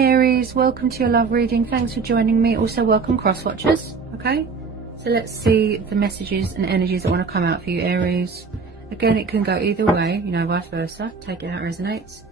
Hi Aries, welcome to your love reading. Thanks for joining me. Also welcome cross watchers. Okay, so let's see the messages and energies that want to come out for you, Aries. Again, it can go either way, you know, vice versa. Take it how it resonates.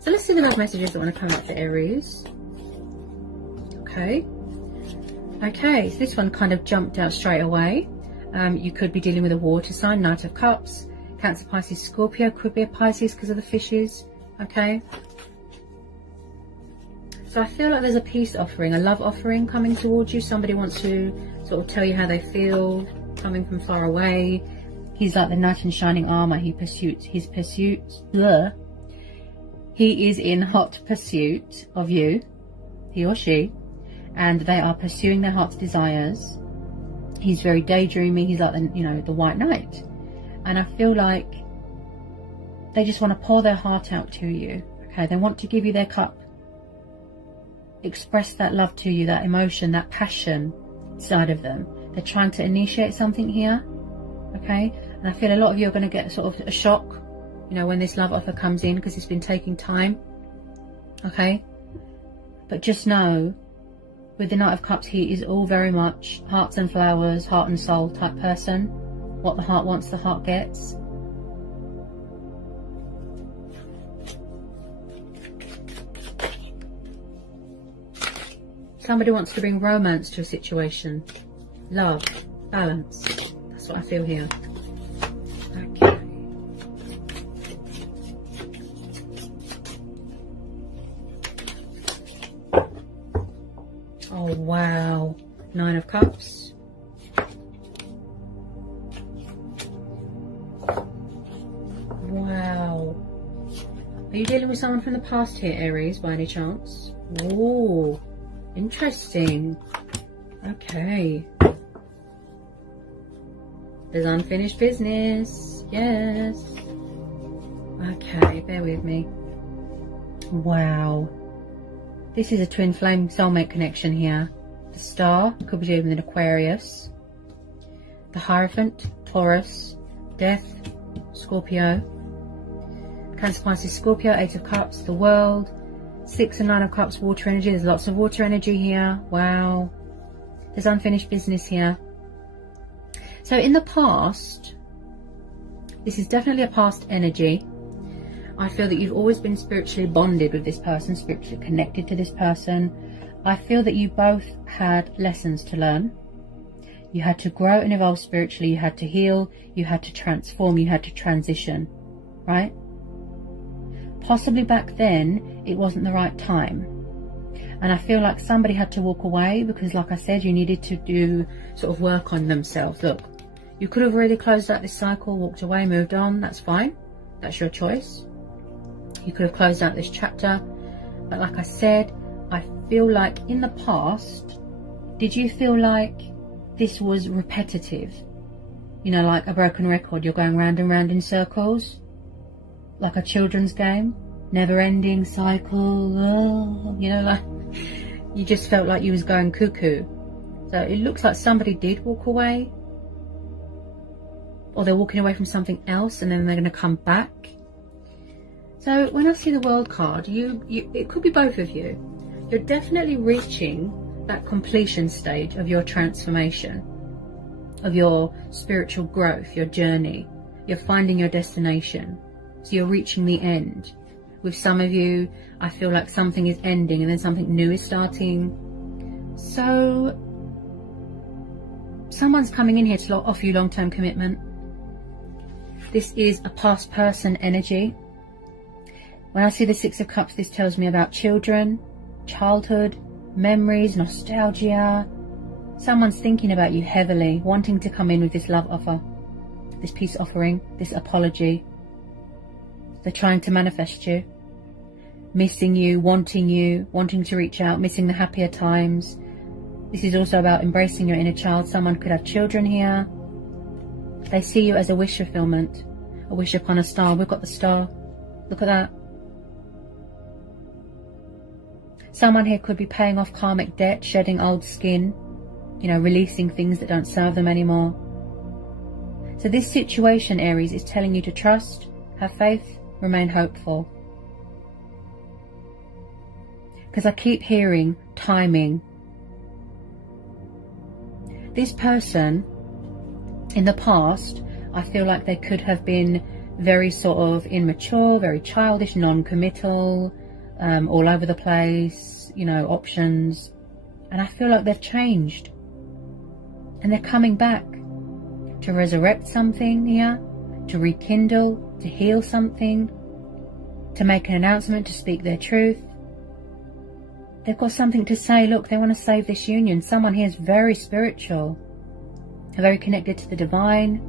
So let's see the messages that want to come out for Aries. Okay, so this one kind of jumped out straight away. You could be dealing with a water sign, Knight of Cups, Cancer, Pisces, Scorpio. Could be a Pisces because of the fishes. Okay, so I feel like there's a peace offering, a love offering coming towards you. Somebody wants to sort of tell you how they feel, coming from far away. He's like the knight in shining armor. He is in hot pursuit of you, he or she, and they are pursuing their heart's desires. He's very daydreamy. He's like the, you know, the white knight, and I feel like they just want to pour their heart out to you. Okay, they want to give you their cup, express that love to you, that emotion, that passion side of them. They're trying to initiate something here. Okay, and I feel a lot of you are going to get sort of a shock, you know, when this love offer comes in, because it's been taking time. Okay, but just know, with the Knight of Cups, he is all very much hearts and flowers, heart and soul type person. What the heart wants, the heart gets. Somebody wants to bring romance to a situation. Love, balance. That's what I feel here. Okay. Oh, wow. Nine of Cups. Wow. Are you dealing with someone from the past here, Aries, by any chance? Ooh. Interesting. Okay. There's unfinished business. Yes. Okay, bear with me. Wow. This is a twin flame soulmate connection here. The Star could be dealing with an Aquarius. The Hierophant, Taurus. Death, Scorpio. Cancer, Pisces, Scorpio. Eight of Cups, the World. Six and Nine of Cups, water energy. There's lots of water energy here. Wow. There's unfinished business here. So in the past, this is definitely a past energy. I feel that you've always been spiritually bonded with this person, spiritually connected to this person. I feel that you both had lessons to learn. You had to grow and evolve spiritually. You had to heal. You had to transform. You had to transition, right? Possibly back then, it wasn't the right time. And I feel like somebody had to walk away because, like I said, you needed to do sort of work on themselves. Look, you could have already closed out this cycle, walked away, moved on. That's fine. That's your choice. You could have closed out this chapter. But like I said, I feel like in the past, did you feel like this was repetitive? You know, like a broken record. You're going round and round in circles. Like a children's game, never-ending cycle. Oh, you know, like you just felt like you was going cuckoo. So it looks like somebody did walk away, or they're walking away from something else, and then they're going to come back. So when I see the World card, it could be both of you. You're definitely reaching that completion stage of your transformation, of your spiritual growth, your journey. You're finding your destination. So you're reaching the end. With some of you, I feel like something is ending and then something new is starting. So someone's coming in here to offer you long-term commitment. This is a past person energy. When I see the Six of Cups, this tells me about children, childhood, memories, nostalgia. Someone's thinking about you heavily, wanting to come in with this love offer, this peace offering, this apology. They're trying to manifest you, missing you, wanting to reach out, missing the happier times. This is also about embracing your inner child. Someone could have children here. They see you as a wish fulfillment, a wish upon a star. We've got the star. Look at that. Someone here could be paying off karmic debt, shedding old skin, you know, releasing things that don't serve them anymore. So this situation, Aries, is telling you to trust, have faith, remain hopeful. because I keep hearing timing. This person in the past, I feel like they could have been very sort of immature, very childish, non-committal, all over the place, you know, options. And I feel like they've changed. And they're coming back to resurrect something here, to rekindle, to heal something, to make an announcement, to speak their truth. They've got something to say. Look, they want to save this union. Someone here is very spiritual, very connected to the divine.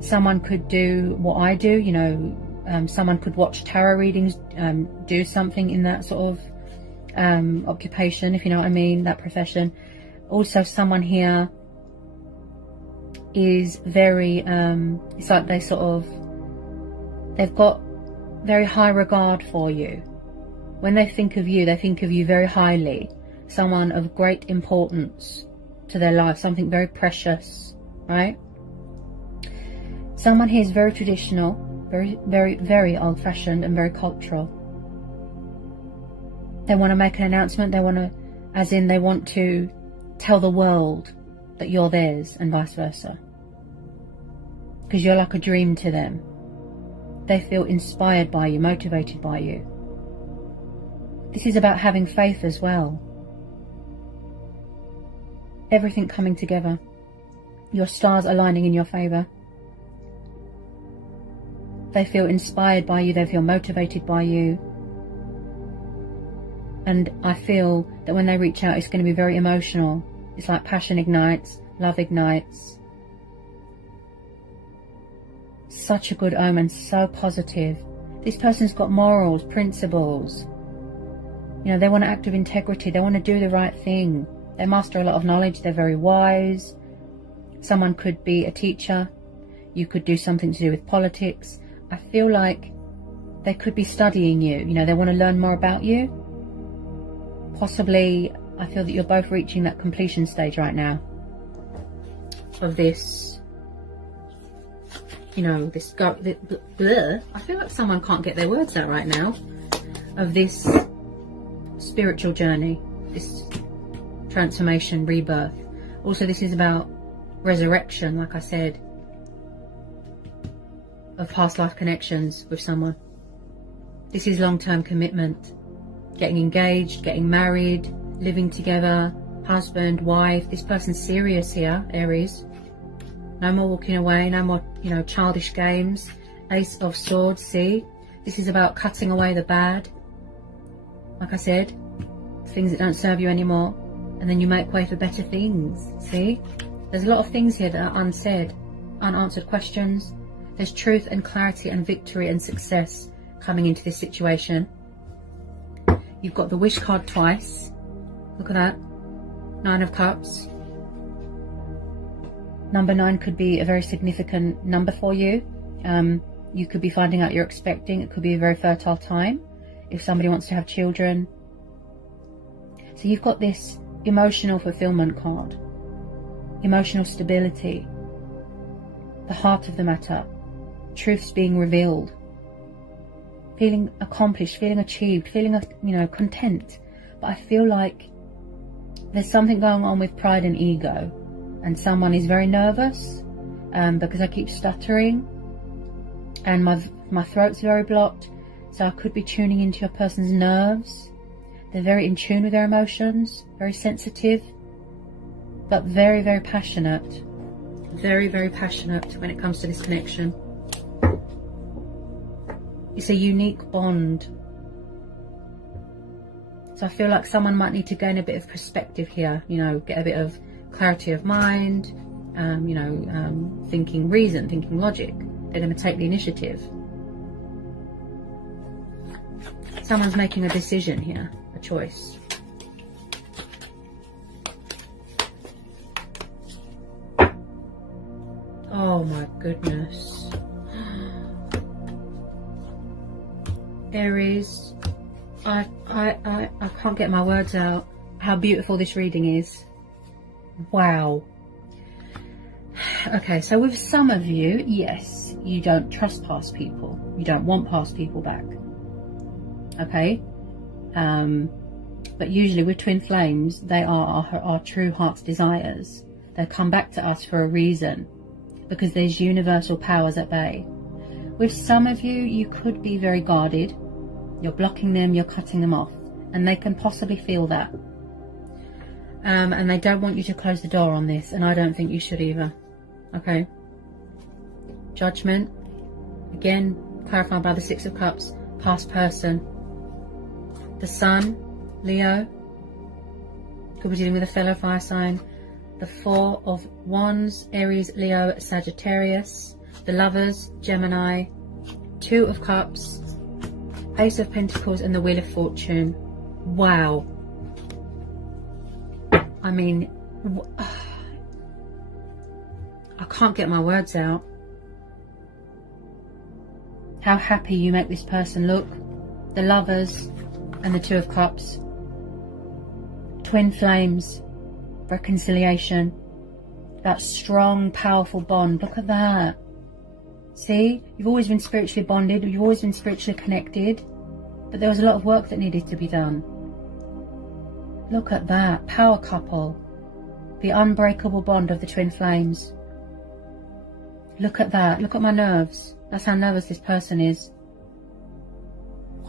Someone could do what I do, you know, someone could watch tarot readings, do something in that sort of occupation, if you know what I mean, that profession. Also, someone here is very, it's like they sort of, they've got very high regard for you. When they think of you, they think of you very highly. Someone of great importance to their life, something very precious, right? Someone here is very traditional, very old-fashioned and very cultural. They want to make an announcement. They want to, as in they want to tell the world that you're theirs and vice versa. Because you're like a dream to them. They feel inspired by you, motivated by you. This is about having faith as well. Everything coming together. Your stars aligning in your favour. They feel inspired by you. They feel motivated by you. And I feel that when they reach out, it's going to be very emotional. It's like passion ignites, love ignites. Such a good omen, so positive. This person's got morals, principles. You know, they want to act with integrity. They want to do the right thing. They master a lot of knowledge. They're very wise. Someone could be a teacher. You could do something to do with politics. I feel like they could be studying you. You know, they want to learn more about you. Possibly, I feel that you're both reaching that completion stage right now. Of this, you know, this, I feel like someone can't get their words out right now. Of this spiritual journey, this transformation, rebirth. Also, this is about resurrection, like I said, of past life connections with someone. This is long-term commitment, getting engaged, getting married, living together, husband, wife. This person's serious here, Aries. No more walking away, no more, you know, childish games. Ace of Swords, see? This is about cutting away the bad. Like I said, things that don't serve you anymore, and then you make way for better things. See, there's a lot of things here that are unsaid, unanswered questions. There's truth and clarity and victory and success coming into this situation. You've got the wish card twice. Look at that, 9 of Cups. Number 9 could be a very significant number for you. You could be finding out you're expecting. It could be a very fertile time if somebody wants to have children. So you've got this emotional fulfillment card, emotional stability, the heart of the matter, truths being revealed, feeling accomplished, feeling achieved, feeling, you know, content. But I feel like there's something going on with pride and ego, and someone is very nervous because I keep stuttering and my throat's very blocked. So I could be tuning into your person's nerves. They're very in tune with their emotions, very sensitive, but very, very passionate. Very, very passionate when it comes to this connection. It's a unique bond. So I feel like someone might need to gain a bit of perspective here, you know, get a bit of clarity of mind, you know, thinking reason, thinking logic. They're going to take the initiative. Someone's making a decision here, a choice. Oh my goodness. Aries, I can't get my words out how beautiful this reading is. Wow. Okay, so with some of you, yes, you don't trust past people. You don't want past people back. Okay? But usually with twin flames, they are our true heart's desires. They come back to us for a reason, because there's universal powers at bay. With some of you, you could be very guarded. You're blocking them, you're cutting them off, and they can possibly feel that. And they don't want you to close the door on this, and I don't think you should either. Okay? Judgment. Again, clarified by the Six of Cups. Past person. The Sun, Leo. Could be dealing with a fellow fire sign. The Four of Wands, Aries, Leo, Sagittarius. The Lovers, Gemini. Two of Cups. Ace of Pentacles and the Wheel of Fortune. Wow. I mean, I can't get my words out. How happy you make this person look. The Lovers and the Two of Cups. Twin flames. Reconciliation. That strong, powerful bond. Look at that. See? You've always been spiritually bonded. You've always been spiritually connected. But there was a lot of work that needed to be done. Look at that. Power couple. The unbreakable bond of the twin flames. Look at that. Look at my nerves. That's how nervous this person is.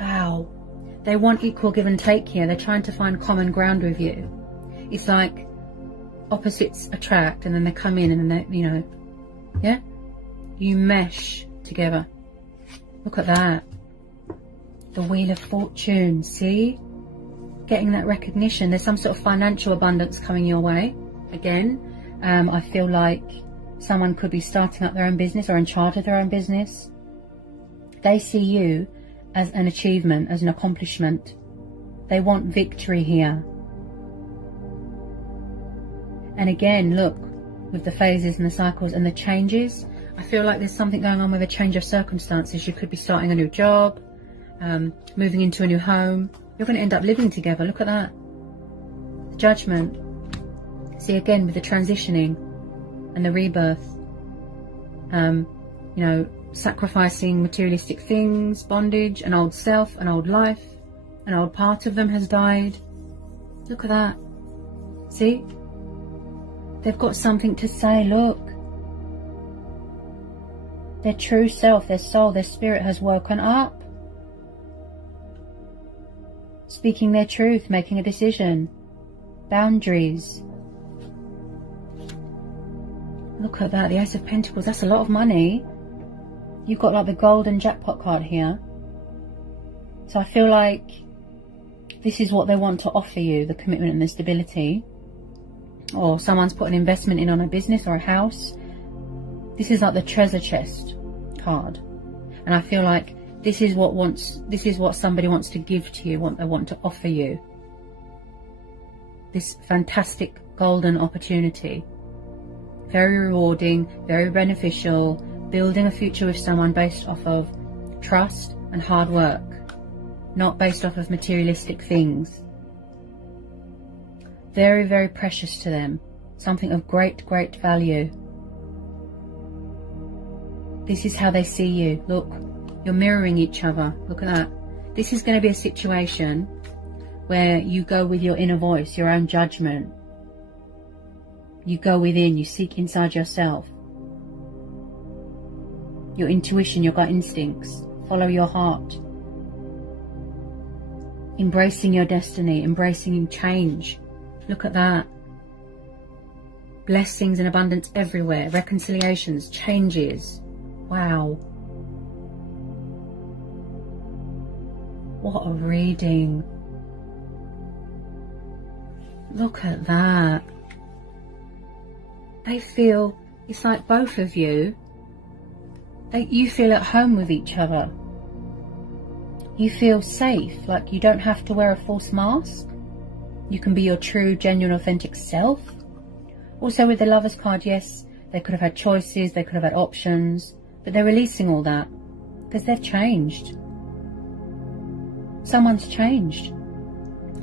Wow. They want equal give and take here. They're trying to find common ground with you. It's like opposites attract, and then they come in and then they, you know, yeah? You mesh together. Look at that. The Wheel of Fortune. See? Getting that recognition. There's some sort of financial abundance coming your way. Again, I feel like someone could be starting up their own business or in charge of their own business. They see you as an achievement, as an accomplishment. They want victory here. And again, look, with the phases and the cycles and the changes, I feel like there's something going on with a change of circumstances. You could be starting a new job, moving into a new home. You're going to end up living together. Look at that. Judgment. See, again, with the transitioning and the rebirth. You know, sacrificing materialistic things, bondage, an old self, an old life. An old part of them has died. Look at that. See? They've got something to say, look. Their true self, their soul, their spirit has woken up. Speaking their truth, making a decision. Boundaries. Look at that, the Ace of Pentacles. That's a lot of money. You've got like the golden jackpot card here. So I feel like this is what they want to offer you, the commitment and the stability. Or someone's put an investment in on a business or a house. This is like the treasure chest card. And I feel like this is what somebody wants to give to you, what they want to offer you. This fantastic golden opportunity. Very rewarding, very beneficial, building a future with someone based off of trust and hard work, not based off of materialistic things. Very, very precious to them. Something of great, great value. This is how they see you. Look, you're mirroring each other. Look at that. This is going to be a situation where you go with your inner voice, your own judgment. You go within, you seek inside yourself. Your intuition, your gut instincts. Follow your heart. Embracing your destiny, embracing change. Look at that. Blessings and abundance everywhere. Reconciliations, changes. Wow. What a reading. Look at that. They feel, it's like both of you, you feel at home with each other. You feel safe, like you don't have to wear a false mask. You can be your true, genuine, authentic self. Also with the Lovers card, yes, they could have had choices, they could have had options, but they're releasing all that because they've changed. Someone's changed.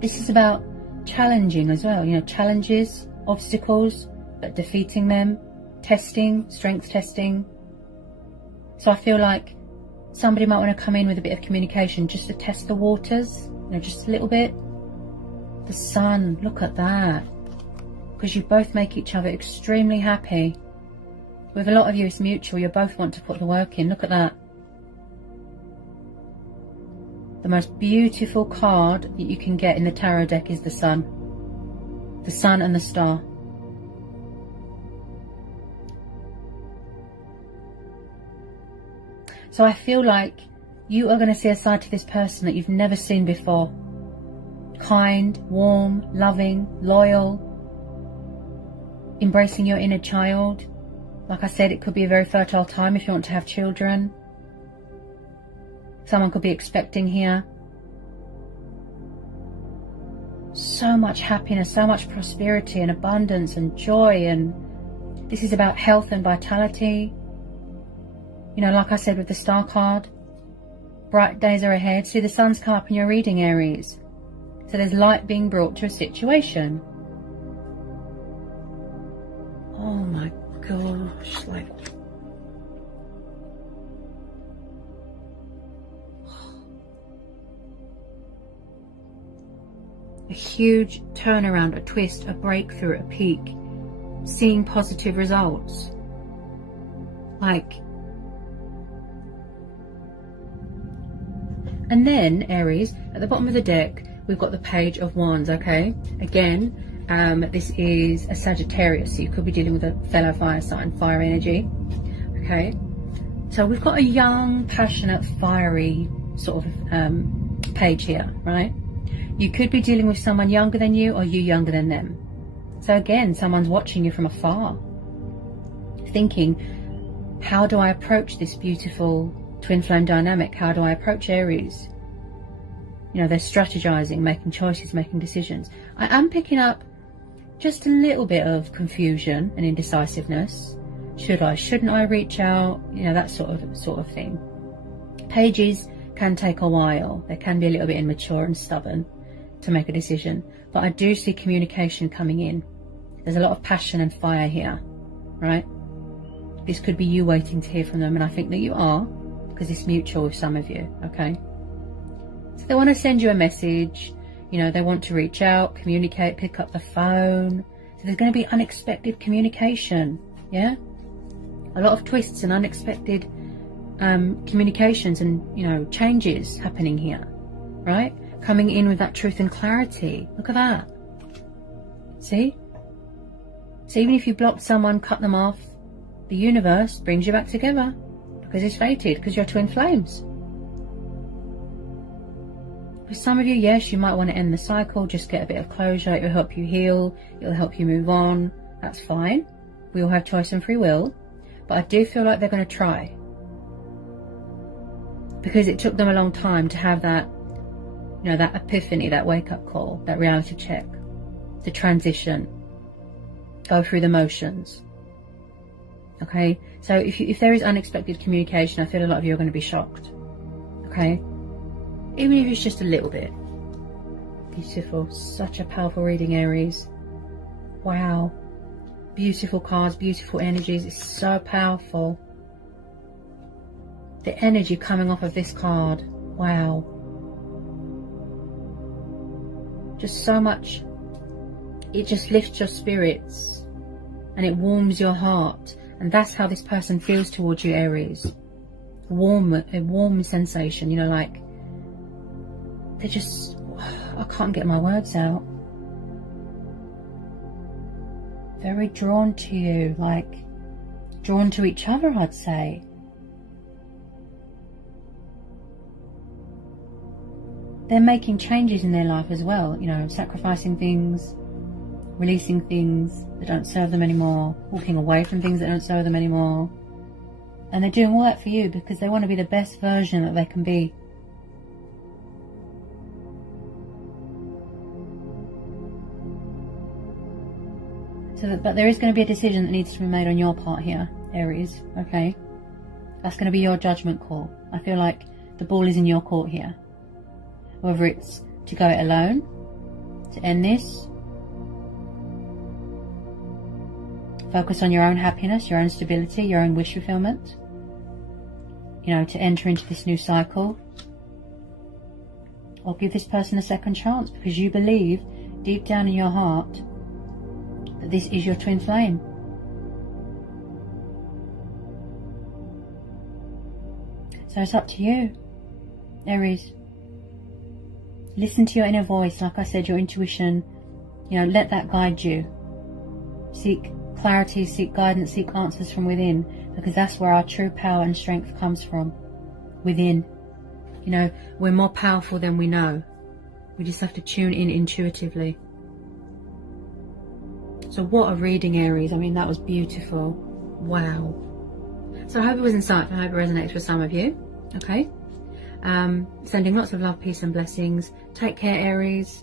This is about challenging as well, you know, challenges, obstacles, but defeating them, testing, strength testing. So I feel like somebody might want to come in with a bit of communication just to test the waters, You know, just a little bit. The Sun, look at that. Because you both make each other extremely happy. With a lot of you, it's mutual. You both want to put the work in. Look at that. The most beautiful card that you can get in the tarot deck is the Sun. The Sun and the Star. So I feel like you are going to see a side to this person that you've never seen before. Kind, warm, loving, loyal, embracing your inner child. Like I said, it could be a very fertile time if you want to have children. Someone could be expecting here. So much happiness, so much prosperity and abundance and joy, and this is about health and vitality. You know, like I said with the Star card, bright days are ahead. See, the Sun's come up in your reading, Aries. So there's light being brought to a situation. Oh my gosh, like... a huge turnaround, a twist, a breakthrough, a peak. Seeing positive results. Like... and then, Aries, at the bottom of the deck, we've got the Page of Wands, okay? Again, this is a Sagittarius, so you could be dealing with a fellow fire sign, fire energy, okay? So we've got a young, passionate, fiery sort of page here, right? You could be dealing with someone younger than you, or you younger than them. So again, someone's watching you from afar, thinking, how do I approach this beautiful twin flame dynamic? How do I approach Aries? You know, they're strategizing, making choices, making decisions. I am picking up just a little bit of confusion and indecisiveness. Should I, shouldn't I reach out? You know, that sort of thing. Pages can take a while. They can be a little bit immature and stubborn to make a decision. But I do see communication coming in. There's a lot of passion and fire here, right? This could be you waiting to hear from them, and I think that you are, because it's mutual with some of you, okay? So they want to send you a message, you know, they want to reach out, communicate, pick up the phone. So there's going to be unexpected communication, yeah? A lot of twists and unexpected communications and, you know, changes happening here, right? Coming in with that truth and clarity. Look at that. See? So even if you blocked someone, cut them off, the universe brings you back together. Because it's fated, because you're twin flames. For some of you, yes, you might want to end the cycle, just get a bit of closure. It will help you heal, it will help you move on. That's fine. We all have choice and free will. But I do feel like they're going to try. Because it took them a long time to have that, you know, that epiphany, that wake-up call, that reality check, to transition, go through the motions. Okay, so if there is unexpected communication, I feel a lot of you are going to be shocked. Okay, even if it's just a little bit. Beautiful, such a powerful reading, Aries. Wow, beautiful cards, beautiful energies. It's so powerful. The energy coming off of this card, wow. Just so much. It just lifts your spirits and it warms your heart. And that's how this person feels towards you, Aries. A warm sensation, you know, like, they're just, I can't get my words out. Very drawn to you, like, drawn to each other, I'd say. They're making changes in their life as well, you know, sacrificing things, releasing things that don't serve them anymore, walking away from things that don't serve them anymore. And they're doing all that for you because they want to be the best version that they can be. But there is going to be a decision that needs to be made on your part here, Aries, okay? That's going to be your judgment call. I feel like the ball is in your court here. Whether it's to go it alone, to end this, focus on your own happiness, your own stability, your own wish fulfillment. You know, to enter into this new cycle. or give this person a second chance, because you believe deep down in your heart that this is your twin flame. So it's up to you, Aries. Listen to your inner voice. Like I said, your intuition, let that guide you. Seek clarity, seek guidance, seek answers from within, because that's where our true power and strength comes from. Within. We're more powerful than we know. We just have to tune in intuitively. So what a reading, Aries. I mean, that was beautiful. Wow. So I hope it was insightful. I hope it resonates with some of you. Okay. Sending lots of love, peace and blessings. Take care, Aries.